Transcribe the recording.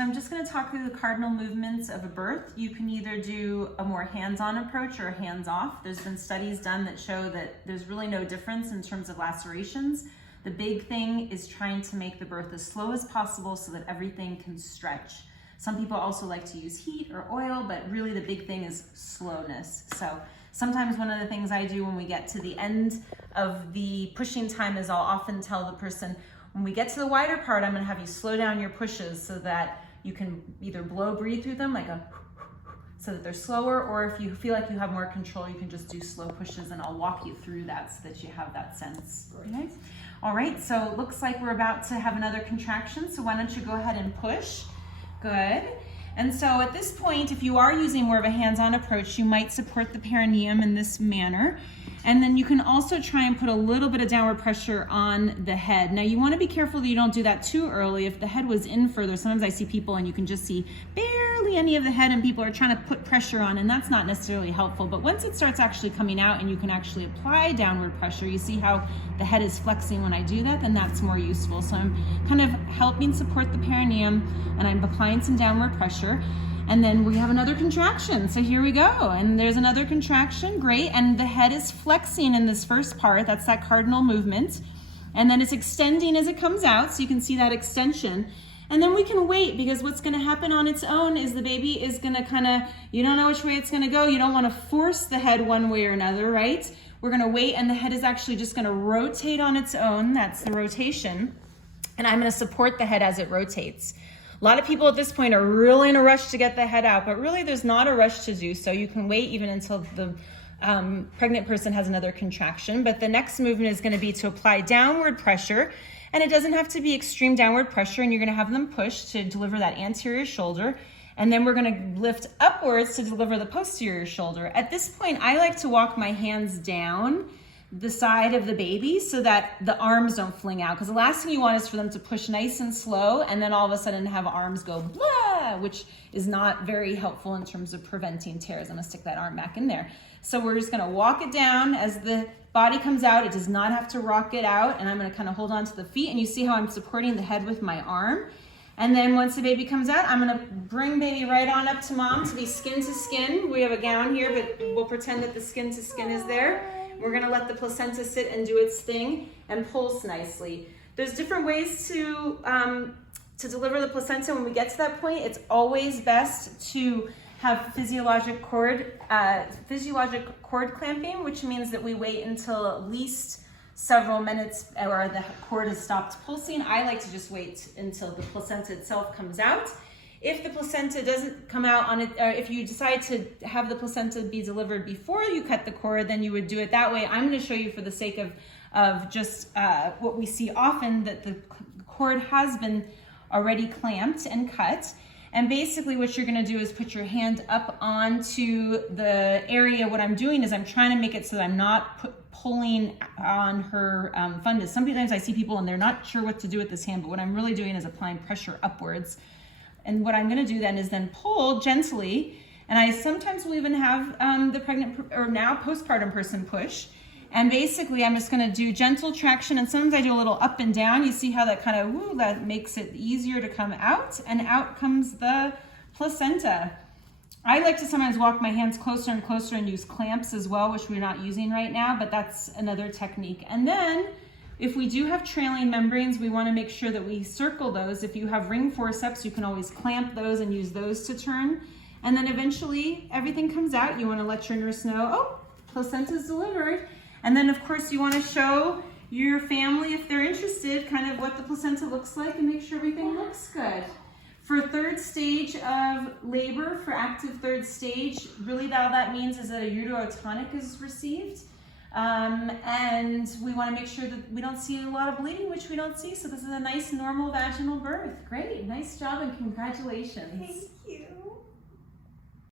So I'm just going to talk through the cardinal movements of a birth. You can either do a more hands-on approach or hands-off. There's been studies done that show that there's really no difference in terms of lacerations. The big thing is trying to make the birth as slow as possible so that everything can stretch. Some people also like to use heat or oil, but really the big thing is slowness. So sometimes one of the things I do when we get to the end of the pushing time is I'll often tell the person, when we get to the wider part, I'm gonna have you slow down your pushes so that you can either breathe through them, like a, so that they're slower, or if you feel like you have more control, you can just do slow pushes and I'll walk you through that so that you have that sense. Okay? All right, so it looks like we're about to have another contraction, so why don't you go ahead and push. Good. And so at this point, if you are using more of a hands-on approach, you might support the perineum in this manner. And then you can also try and put a little bit of downward pressure on the head. Now you want to be careful that you don't do that too early. If the head was in further, sometimes I see people and you can just see barely any of the head and people are trying to put pressure on, and that's not necessarily helpful. But once it starts actually coming out and you can actually apply downward pressure, you see how the head is flexing when I do that, then that's more useful. So I'm kind of helping support the perineum and I'm applying some downward pressure. And then we have another contraction. So here we go. And there's another contraction. Great. And the head is flexing in this first part. That's that cardinal movement. And then it's extending as it comes out. So you can see that extension. And then we can wait, because what's going to happen on its own is the baby is going to kind of, you don't know which way it's going to go. You don't want to force the head one way or another, right? We're going to wait, and the head is actually just going to rotate on its own. That's the rotation. And I'm going to support the head as it rotates. A lot of people at this point are really in a rush to get the head out, but really there's not a rush to do so. You can wait even until the pregnant person has another contraction. But the next movement is going to be to apply downward pressure, and it doesn't have to be extreme downward pressure, and you're going to have them push to deliver that anterior shoulder. And then we're going to lift upwards to deliver the posterior shoulder. At this point, I like to walk my hands down the side of the baby so that the arms don't fling out, because the last thing you want is for them to push nice and slow and then all of a sudden have arms go blah, which is not very helpful in terms of preventing tears. I'm gonna stick that arm back in there. So we're just gonna walk it down as the body comes out. It does not have to rock it out, and I'm gonna kind of hold on to the feet, and you see how I'm supporting the head with my arm. And then once the baby comes out, I'm gonna bring baby right on up to mom to be skin to skin. We have a gown here, but we'll pretend that the skin to skin is there. We're gonna let the placenta sit and do its thing and pulse nicely. There's different ways to deliver the placenta. When we get to that point, it's always best to have physiologic cord clamping, which means that we wait until at least several minutes or the cord has stopped pulsing. I like to just wait until the placenta itself comes out. If the placenta doesn't come out on it, or if you decide to have the placenta be delivered before you cut the cord, then you would do it that way. I'm going to show you for the sake of just what we see often, that the cord has been already clamped and cut. And basically what you're going to do is put your hand up onto the area. What I'm doing is I'm trying to make it so that I'm not pulling on her fundus. Sometimes I see people and they're not sure what to do with this hand, but what I'm really doing is applying pressure upwards. And what I'm going to do then is then pull gently, and I sometimes will even have the pregnant or now postpartum person push. And basically I'm just going to do gentle traction, and sometimes I do a little up and down. You see how that kind of, that makes it easier to come out, and out comes the placenta. I like to sometimes walk my hands closer and closer and use clamps as well, which we're not using right now, but that's another technique. And then if we do have trailing membranes, we want to make sure that we circle those. If you have ring forceps, you can always clamp those and use those to turn. And then eventually everything comes out. You want to let your nurse know, oh, placenta's delivered. And then of course you want to show your family, if they're interested, kind of what the placenta looks like and make sure everything looks good. For third stage of labor, for active third stage, really all that means is that a uterotonic is received. And we want to make sure that we don't see a lot of bleeding, which we don't see. So this is a nice normal vaginal birth. Great, nice job and congratulations.